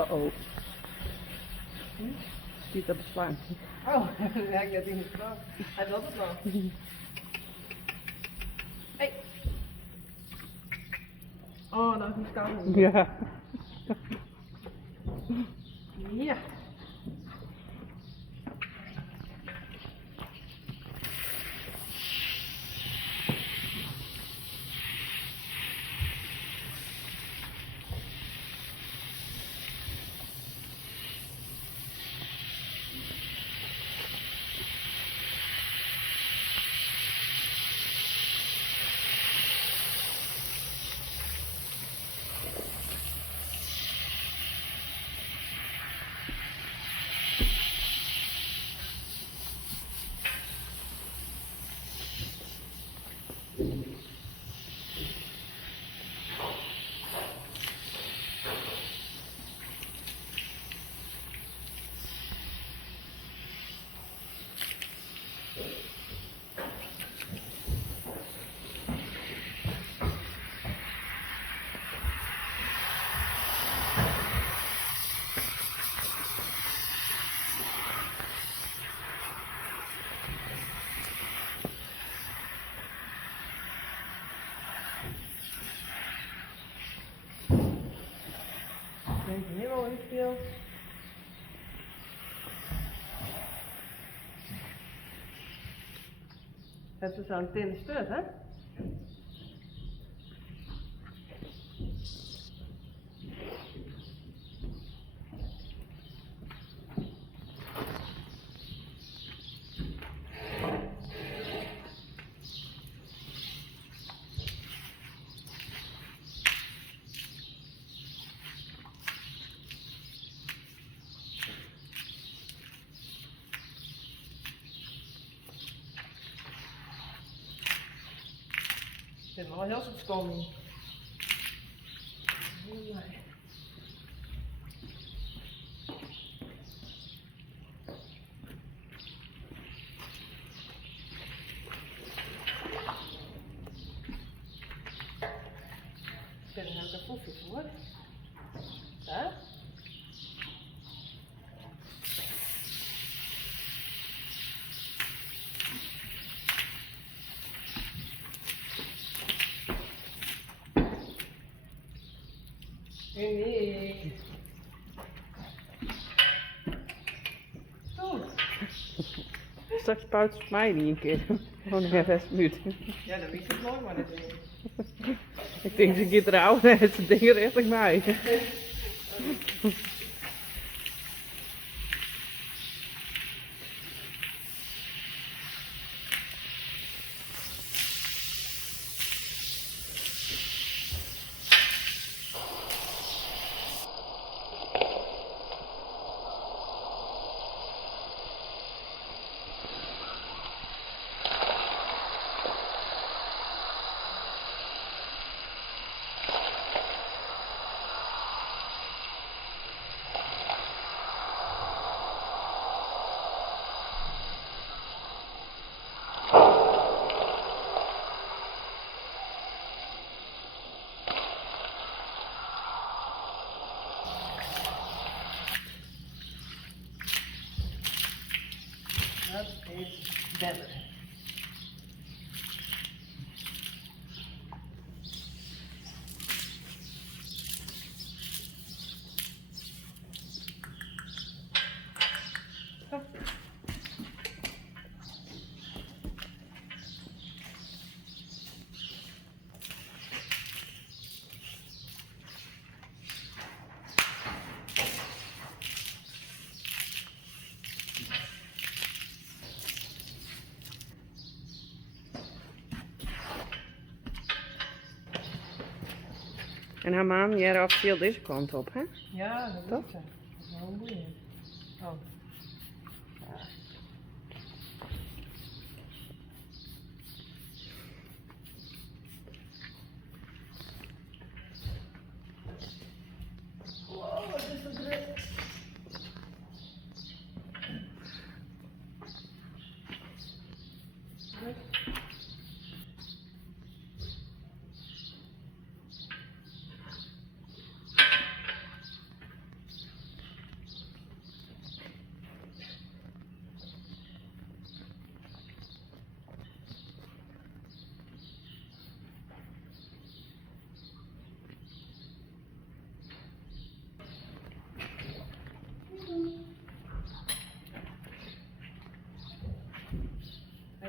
Uh-oh. Niet op de slang. Oh, ja, ik heb het niet gedaan. Hij had het nog. Hey. Oh, nou is het koud. Ja. Ja. Denk je helemaal in veel? Het is zo'n tinnen stut, hè? Ik zit nog wel heel veel stom. Ik zit er ook een voetje voor. Ja? Uniek. Goed. Straks spuit het mij niet een keer. Gewoon een 5 minuten. Ja, dan weet het nooit maar dat ding. Ik denk dat ik er oud het ding richting mij. Dat is better. En haar man, jij officieel deze kant op, hè? Ja, dat Toch? is het. Dat is wel moeilijk. Oh. Ja. Wow, wat is dat druk.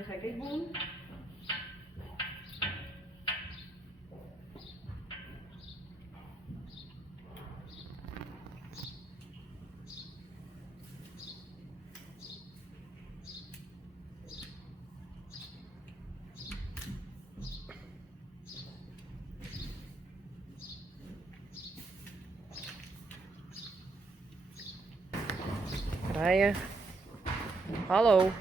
Dan ga ik dit doen. Rijden. Hallo.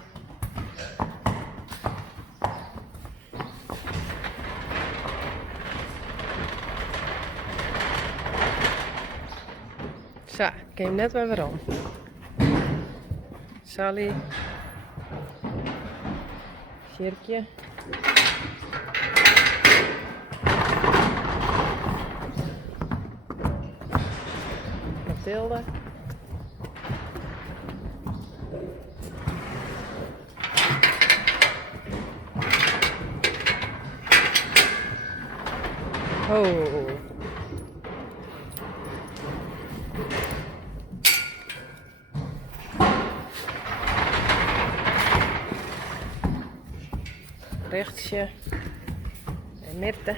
Zo, ik heb net weer om. Sally. Sjerkje. Mathilde. Oh. Rechtsje. En Mirte.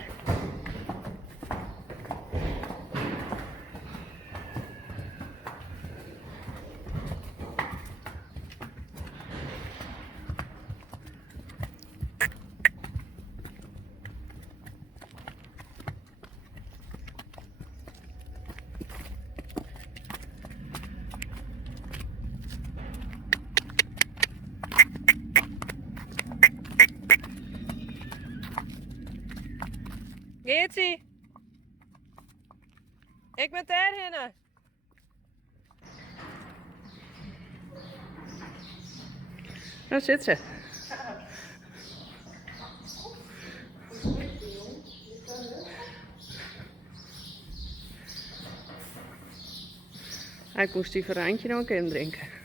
Geertje. Ik ben daarheen. Daar zit ze. Hij moest die verraantje nog een keer drinken.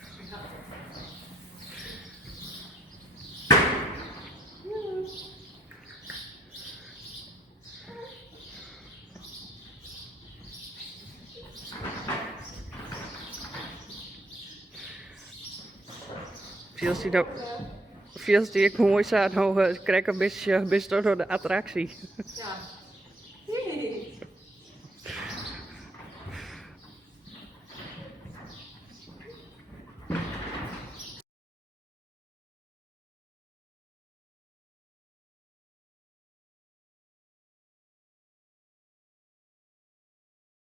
Feels die ik mooi zat, nou krijg ik een beetje door de attractie. Ja. Nee.